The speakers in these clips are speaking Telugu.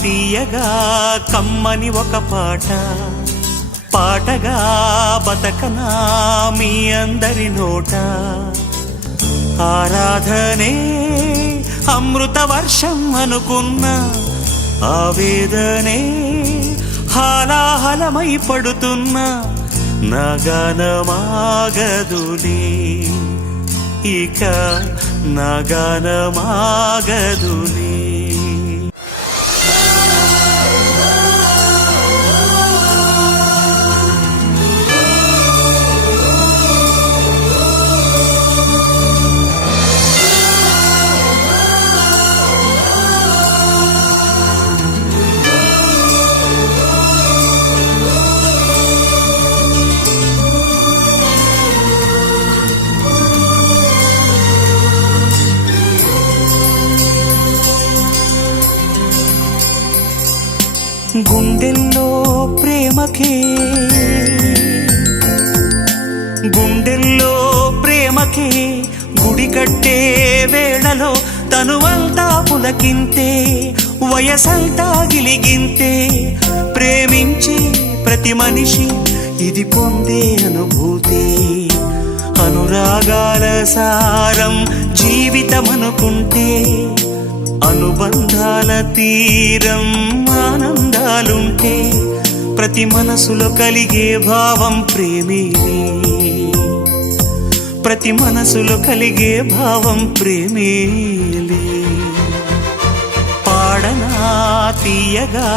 తీయగా కమ్మని ఒక పాట పాటగా బతకనా మీ అందరి నోట ఆరాధనే అమృత వర్షం అనుకున్న ఆవేదనే హాలాహలమై పడుతున్న నా గానమాగదులే ఇక నా గానమాగదులే గుండెల్లో ప్రేమకే గుడి కట్టే వేళలో తనువంతా పులకింతే వయసంతా గిలిగింతే ప్రేమించే ప్రతి మనిషి ఇది పొందే అనుభూతి అనురాగాల సారం జీవితమనుకుంటే అనుబంధాల తీరం ఆనందాలుంటే ప్రతి మనసులో కలిగే భావం ప్రేమేలే ప్రతి మనసులో కలిగే భావం ప్రేమేలే పాడనా తీయగా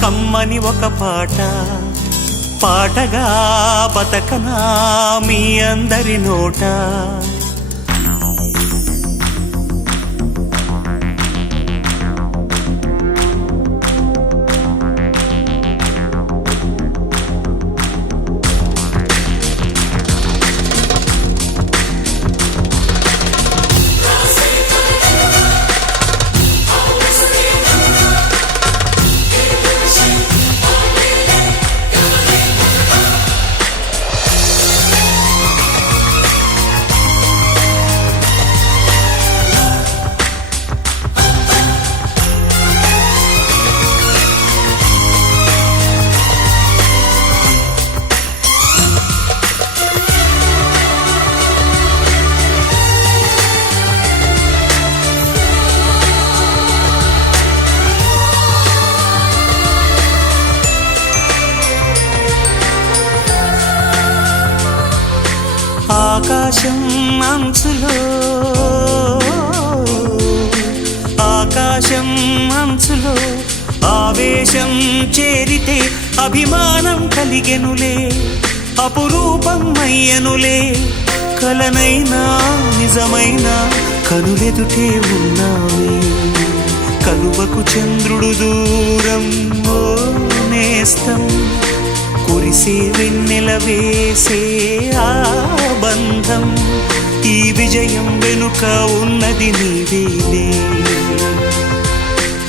కమ్మని ఒక పాట పాటగా బతకనా మీ అందరి నోట ఆకాశం అంచులో ఆవేశం చేరితే అభిమానం కలిగెనులే అపురూపం అయ్యనులే కలనైనా నిజమైన కనులెదుటే ఉన్నావే కలువకు చంద్రుడు దూరం ఓ నేస్తం కురిసే వెన్నెల వేసే ఆ బంధం ఈ విజయం వెనుక ఉన్నది నీవేలే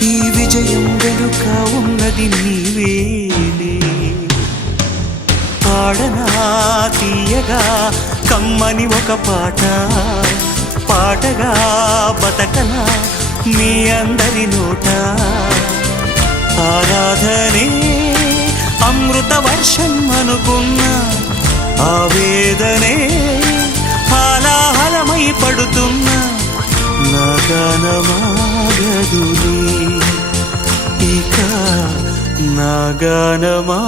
ఈ విజయం వెనుక ఉన్నది నీవేలే పాడనా తీయగా కమ్మని ఒక పాట పాటగా బతకనా మీ అందరి నోట ఆరాధనే అమృత వర్షం అనుకున్న ఆవేదనే హాలాహలమై పడుతున్న నా గానమాగదులే ఇక నా గానమాగదులే